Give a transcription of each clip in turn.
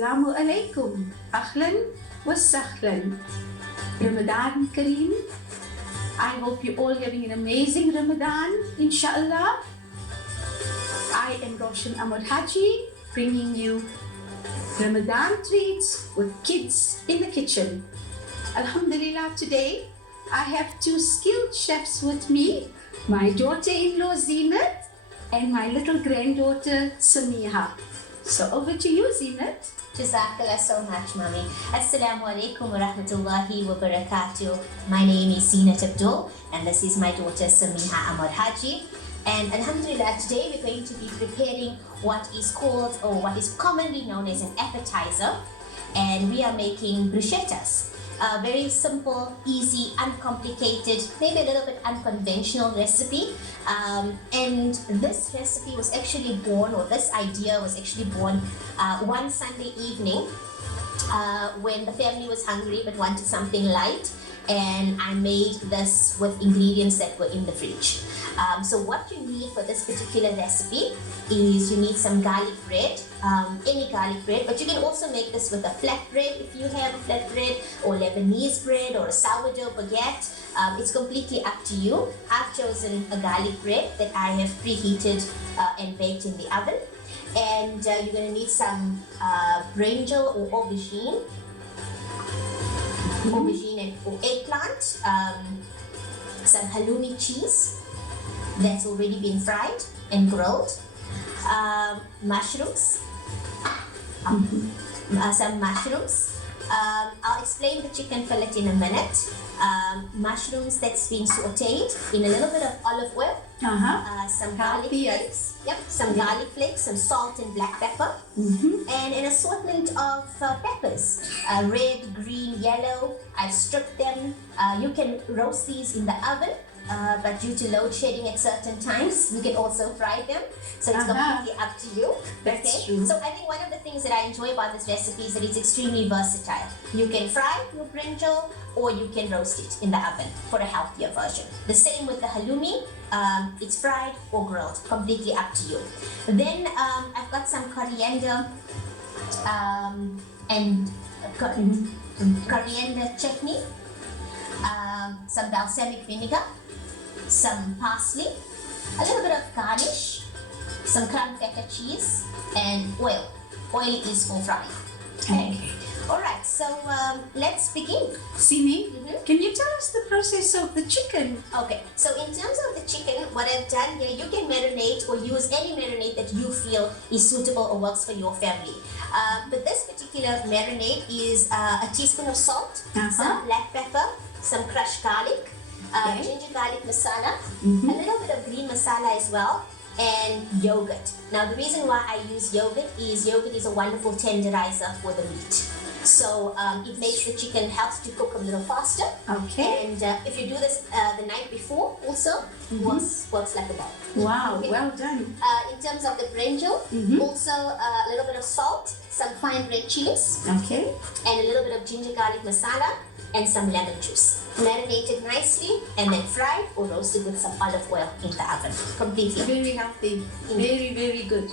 Assalamu alaikum. Ahlan wa sahlan. Ramadan Kareem. I hope you're all having an amazing Ramadan, inshallah. I am Roshan Ahmad Haji, bringing you Ramadan treats with kids in the kitchen. Alhamdulillah, today I have two skilled chefs with me, my daughter-in-law Zinat and my little granddaughter Samiha. So over to you, Zinat. Jazakallah so much, Mommy. Assalamu alaikum wa rahmatullahi wa barakatuh. My name is Zinat Abdul and this is my daughter Samiha Ahmad Haji. And Alhamdulillah, today we're going to be preparing what is called or what is commonly known as an appetizer. And we are making bruschettas. A very simple, easy, uncomplicated, maybe a little bit unconventional recipe. And this recipe was actually born, or this idea was actually born one Sunday evening when the family was hungry but wanted something light. And I made this with ingredients that were in the fridge. So what you need for this particular recipe is you need some garlic bread, any garlic bread, but you can also make this with a flatbread if you have a flatbread, or Lebanese bread, or a sourdough baguette. It's completely up to you. I've chosen a garlic bread that I have preheated and baked in the oven. And you're going to need some brinjal or aubergine or eggplant, some halloumi cheese that's already been fried and grilled, mushrooms, some mushrooms. I'll explain the chicken fillet in a minute. Mushrooms that's been sauteed in a little bit of olive oil, some garlic flakes, some garlic flakes, some salt and black pepper, and an assortment of peppers, red, green, yellow. I've stripped them. You can roast these in the oven, but due to load shedding at certain times, you can also fry them. So it's completely up to you. That's true. So I think one of the things that I enjoy about this recipe is that it's extremely versatile. You can fry your brinjal or you can roast it in the oven for a healthier version. The same with the halloumi. It's fried or grilled, completely up to you. Then I've got some coriander and coriander chutney, some balsamic vinegar, some parsley, a little bit of garnish, some crumb feta cheese, and oil. Oil is for frying. Okay. All right, so let's begin. Simi, can you tell us the process of the chicken? Okay, so in terms of the chicken, what I've done here, you can marinate or use any marinade that you feel is suitable or works for your family. But this particular marinade is a teaspoon of salt, some black pepper, some crushed garlic, ginger garlic masala, a little bit of green masala as well, and yogurt. Now the reason why I use yogurt is a wonderful tenderizer for the meat. So it makes the chicken, helps to cook a little faster. Okay. And if you do this the night before, also works like a bomb. Wow, well done. In terms of the brinjal, also a little bit of salt, some fine red chillis, and a little bit of ginger garlic masala, and some lemon juice. Marinated nicely and then fried or roasted with some olive oil in the oven. Completely. Very healthy. Very, very good.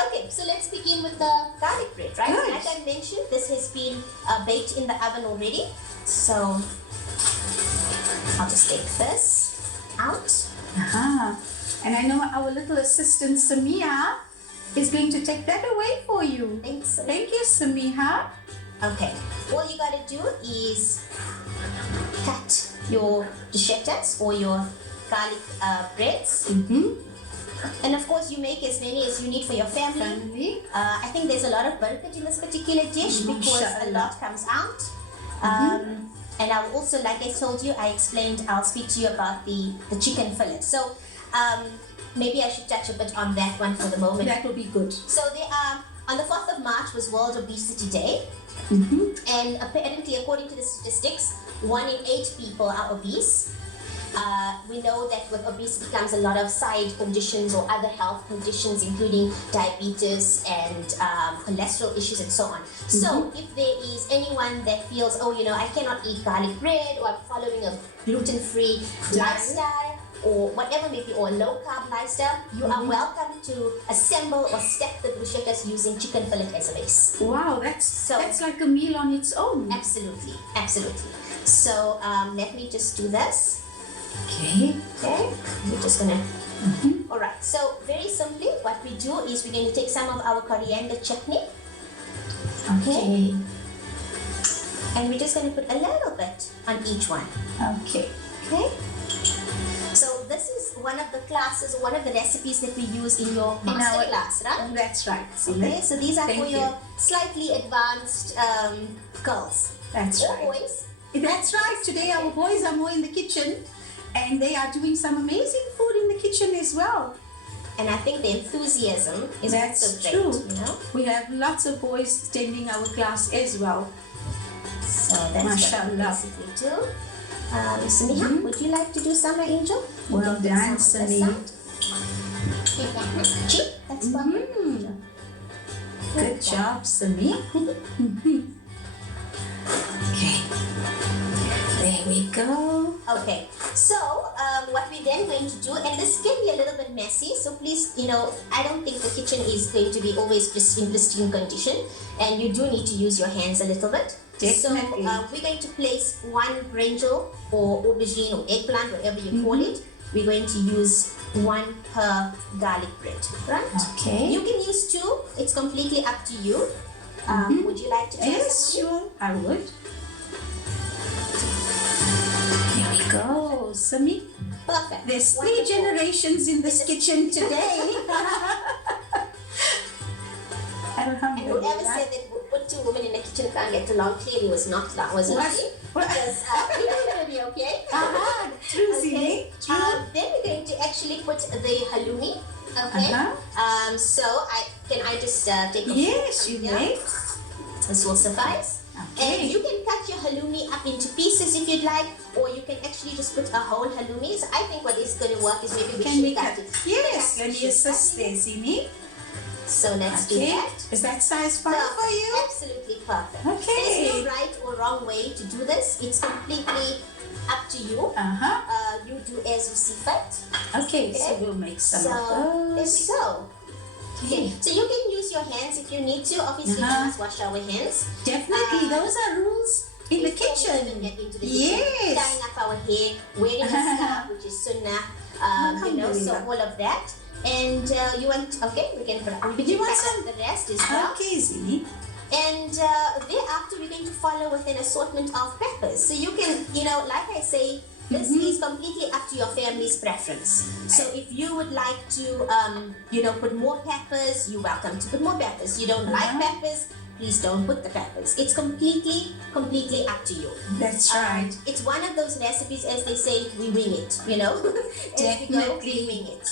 Okay, so let's begin with the garlic bread, right? Good. Like I mentioned, this has been baked in the oven already. So I'll just take this out. And I know our little assistant Samiha is going to take that away for you. Thanks. Thank you, Samiha. Okay, all you gotta do is cut your bruschettas or your garlic breads. And of course, you make as many as you need for your family. I think there's a lot of barakah in this particular dish because a lot comes out. And I will also, like I told you, I'll speak to you about the chicken fillet. So maybe I should touch a bit on that one for the moment. That will be good. So on the 4th of March was World Obesity Day. And apparently, according to the statistics, 1 in 8 people are obese. We know that with obesity comes a lot of side conditions or other health conditions, including diabetes and cholesterol issues and so on. So if there is anyone that feels, I cannot eat garlic bread, or I'm following a gluten-free lifestyle, or whatever maybe, or low carb lifestyle, you are welcome to assemble or stack the bruschettas using chicken fillet as a base. Wow, that's like a meal on its own. Absolutely, absolutely. So let me just do this. Okay. Okay, we're just gonna. All right. So very simply, what we do is we're going to take some of our coriander chutney. Okay. And we're just going to put a little bit on each one. Okay. Okay. So this is one of the classes, one of the recipes that we use in your master class, right? That's right. Okay. So these are Thank for you. your slightly advanced girls. That's or right. boys. That's right. Today our boys are more in the kitchen, and they are doing some amazing food in the kitchen as well. And I think the enthusiasm is That's also great. true. You know. We have lots of boys attending our class as well. So that's what we Mashallah. basically do. Samiha, would you like to do some, Angel? You Well can put done, some on this Sami. side. Cheap, that's perfect. Good job, Sami. Okay. There we go. Okay, so what we're then going to do, and this can be a little bit messy, so please, I don't think the kitchen is going to be always just in pristine condition, and you do need to use your hands a little bit. Definitely. So we're going to place one brinjal or aubergine or eggplant, whatever you call it. We're going to use one per garlic bread, right? Okay. You can use two. It's completely up to you. Would you like to try Yes, some? sure. I would. Here we go, Sami. Perfect. There's three Wonderful. generations in this kitchen today. And whoever Alhamdulillah. said that put two women in the kitchen can't get along clearly was not wasn't What? she? What? Because we're going to be okay. True, Okay. Zini. True. Then we're going to actually put the halloumi. Okay. So can I just take a Yes, from you here? may. This will suffice. And Okay. you can cut your halloumi up into pieces if you'd like, or you can actually just put a whole halloumi. So I think what is going to work is maybe we Can should we cut? it. Yes, Yeah, can you assist there, Zini? So let's do Okay. that. Is that size fine Perfect. for you? Absolutely perfect. Okay. There's no right or wrong way to do this. It's completely up to you. You do as you see fit. Okay, so Okay. we'll make some So of there we those. go. Okay. So you can use your hands if you need to. Obviously, we must wash our hands. Definitely, those are rules in the Before we even kitchen. get into the kitchen. Yes. Tying up our hair, wearing a scarf, which is sunnah. So Alhamdulillah. all of that. And you want, okay, we can You want cut some? up the rest as well. Okay, Zini. And thereafter, we're going to follow with an assortment of peppers. So you can, like I say, this is completely up to your family's preference. So if you would like to, put more peppers, you're welcome to put more peppers. You don't like peppers, please don't put the peppers. It's completely up to you. That's right. It's one of those recipes, as they say, we wing it, As we go, Definitely. we wing it.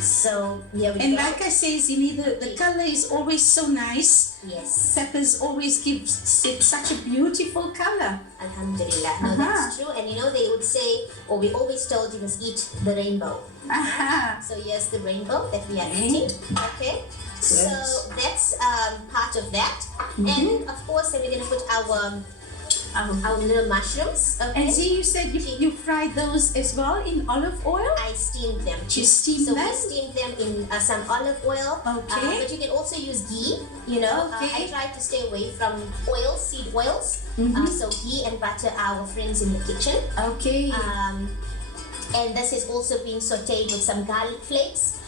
So here we And go. like I say, Zini, the color is always so nice. Yes. Peppers always give it such a beautiful color. Alhamdulillah. No, that's true. And they would say, or we always told you must eat the rainbow. Aha. So here's the rainbow that we are Okay. eating. Okay. So that's part of that. And of course, then we're going to put our little mushrooms. Okay. And see, you said you fried those as well in olive oil? I steamed them. You steamed So them? we steamed them in some olive oil. Okay. But you can also use ghee. Okay. I try to stay away from seed oils. So ghee and butter are our friends in the kitchen. Okay. And this is also being sauteed with some garlic flakes,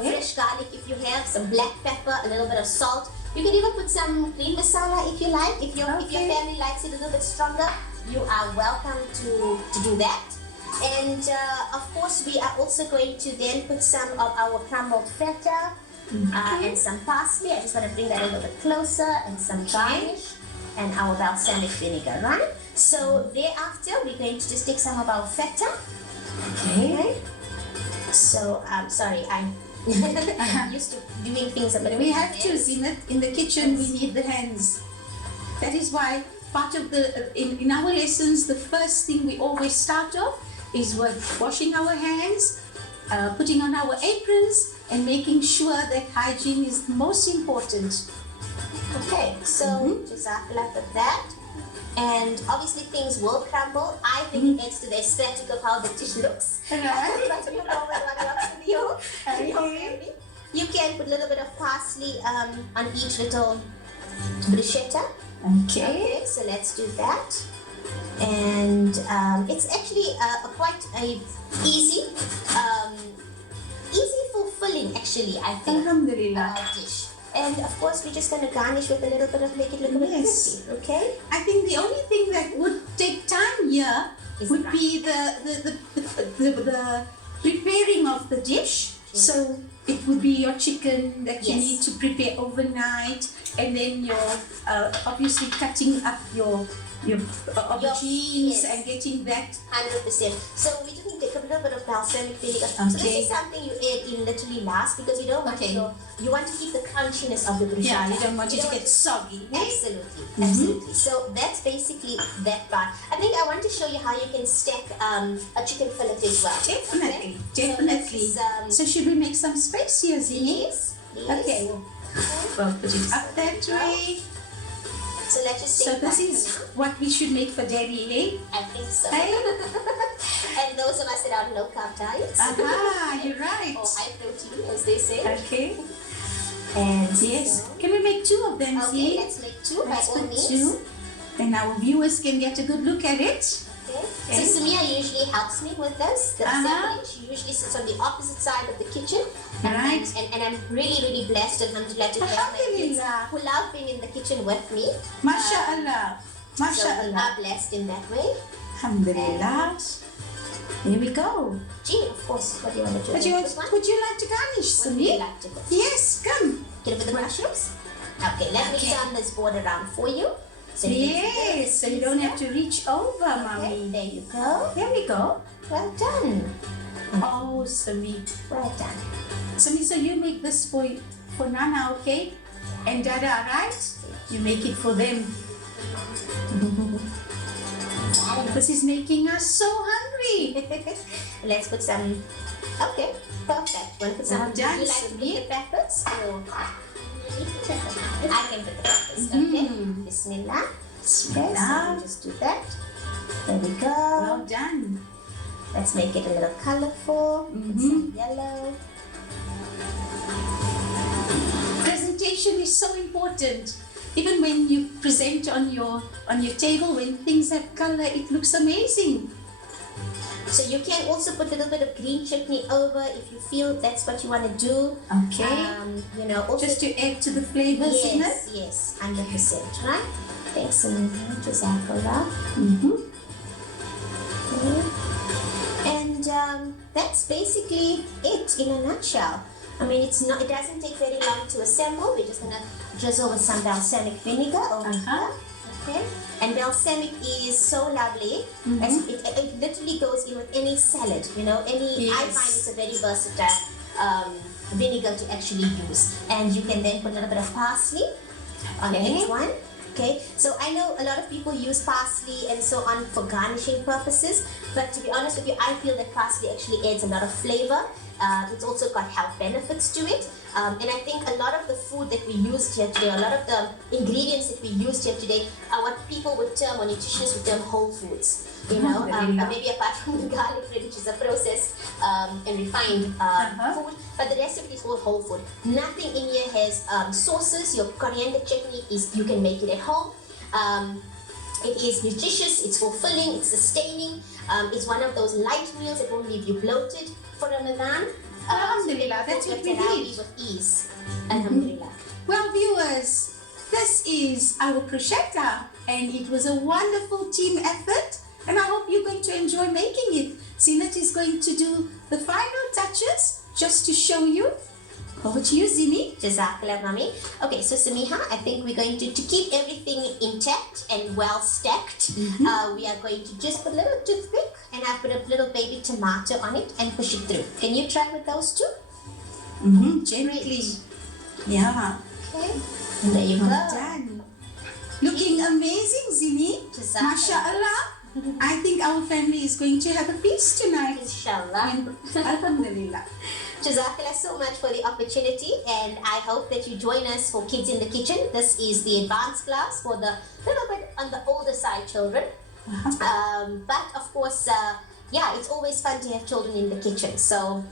fresh garlic if you have, some black pepper, a little bit of salt. You can even put some green masala if you like. If your family likes it a little bit stronger, you are welcome to do that. And of course, we are also going to then put some of our crumbled feta and some parsley. I just want to bring that a little bit closer, and some garnish and our balsamic vinegar, right? So thereafter, we're going to just take some of our feta. Okay. So sorry, I'm used to doing things a bit. We have to, Zinat, in the kitchen we need the hands. That is why part of in our lessons, the first thing we always start off is with washing our hands, putting on our aprons, and making sure that hygiene is most important. Okay, so Jazakallah for that. And obviously things will crumble. I think it adds to the aesthetic of how the dish looks. Right. But you know when one works with you and your family. You can put a little bit of parsley on each little bruschetta. Okay. Okay, so let's do that. And it's actually quite a easy, fulfilling actually, I think, Alhamdulillah. dish. And of course, we're just going to garnish with a little bit of, make it look a bit Yes. pretty, okay? I think the only thing that would take time here Is would the be the preparing of the dish. So it would be your chicken that you Yes. need to prepare overnight, and then your obviously cutting up your aubergines yes. and getting that. 100%. So we just need to take a little bit of balsamic vinegar. So this Okay. is something you add in literally last because you don't want Okay. you want to keep the crunchiness of the bruschetta. Yeah, you don't want it to get soggy. Absolutely, absolutely. So that's basically that part. I think I want to show you how you can stack a chicken fillet as well. Definitely, Okay? definitely. So let's, So should we make some space here, Zini? yes, yes. Okay, we'll put it up that way. So let's just So take this that is for now. what we should make for daddy, eh? I think so. Hey? And those of us that are on low carb diets. Aha, you're right. Or high protein, as they say. Okay. And Yes. so- Can we make two of them, Okay, Zee? let's make two by Let's all put means. two. And our viewers can get a good look at it. Okay. Okay. So Samia usually helps me with this. The Uh-huh. assembly. She usually sits on the opposite side of the kitchen. Right. And I'm really, really blessed and alhamdulillah to have my kids Alhamdulillah. who love being in the kitchen with me. MashaAllah. So we MashaAllah. are blessed in that way. Alhamdulillah. Here we go. Gee, of course, what do you want to do? This one? Would you like to garnish, What do you Sumi? like to put? Yes, come. Get it with the mushrooms? Okay, let me Okay. turn this board around for you. So you can see Yes, so you don't have to reach over, Okay, mommy. there you go. There we go. Well done. Oh, Sumi. Well done. Sumi, so you make this for Nana, okay? And Dada, right? You make it for them. This is making us so hungry. Let's put some. Okay, perfect. Want to put some? Well Would you done, like to put the peppers? Or I can put the peppers. Okay. Mhm. Bismillah. Okay, so Bismillah. we'll just do that. There we go. Well done. Let's make it a little colorful. Put some yellow. Presentation is so important. Even when you present on your table, when things have color, it looks amazing. So you can also put a little bit of green chutney over if you feel that's what you want to do. Okay. You know, also Just to add to the flavors, isn't it? yes, 100%, right? Thanks, Jazakallah. Mm-hmm. Okay. And that's basically it in a nutshell. I mean, it doesn't take very long to assemble. We're just gonna drizzle with some balsamic vinegar over Uh-huh. here. Okay. And balsamic is so lovely. As it literally goes in with any salad, you know, I Yes. find it's a very versatile vinegar to actually use. And you can then put a little bit of parsley on Okay. each one. Okay, so I know a lot of people use parsley and so on for garnishing purposes, but to be honest with you, I feel that parsley actually adds a lot of flavor. It's also got health benefits to it. And I think a lot of the food that we used here today, a lot of the ingredients that we used here today are what people would term, or nutritionists would term, whole foods. You know, Alhamdulillah. maybe apart from the garlic bread, which is a processed and refined food, but the rest of it is all whole food. Nothing in here has sauces. Your coriander chutney you can make it at home. It is nutritious, it's fulfilling, it's sustaining. It's one of those light meals that won't leave you bloated for Ramadan. Alhamdulillah, that's what we need. With ease. Alhamdulillah. Well, viewers, this is our bruschetta, and it was a wonderful team effort, and I hope you're going to enjoy making it. Zinat is going to do the final touches just to show you. Over to you, Zini. Jazakallah, Mami. Okay, so Samiha, I think we're going to keep everything intact and well stacked. We are going to just put a little toothpick, and I put a little baby tomato on it and push it through. Can you try with those two? Gently. Yeah. Okay. And there you go. Well done. Looking amazing, Zini. Jazakallah. MashaAllah. I think our family is going to have a feast tonight. Inshallah. Alhamdulillah. Jazakallah so much for the opportunity, and I hope that you join us for Kids in the Kitchen. This is the advanced class for the little bit on the older side children. But of course, it's always fun to have children in the kitchen. So,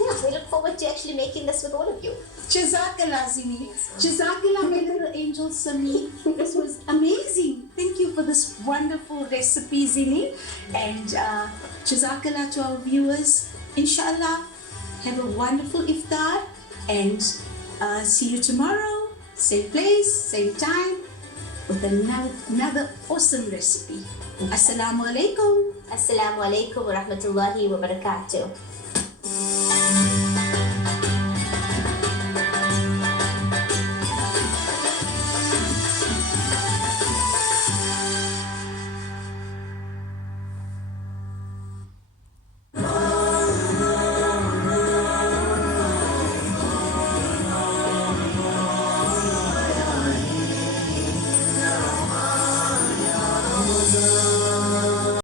yeah, we look forward to actually making this with all of you. Jazakallah, Zini. Jazakallah, my little angel Sami. This was amazing. Thank you for this wonderful recipe, Zini. And Jazakallah to our viewers. Inshallah, have a wonderful iftar and see you tomorrow. Same place, same time, with another awesome recipe. Assalamu alaikum. Assalamu alaikum wa rahmatullahi wa barakatuh.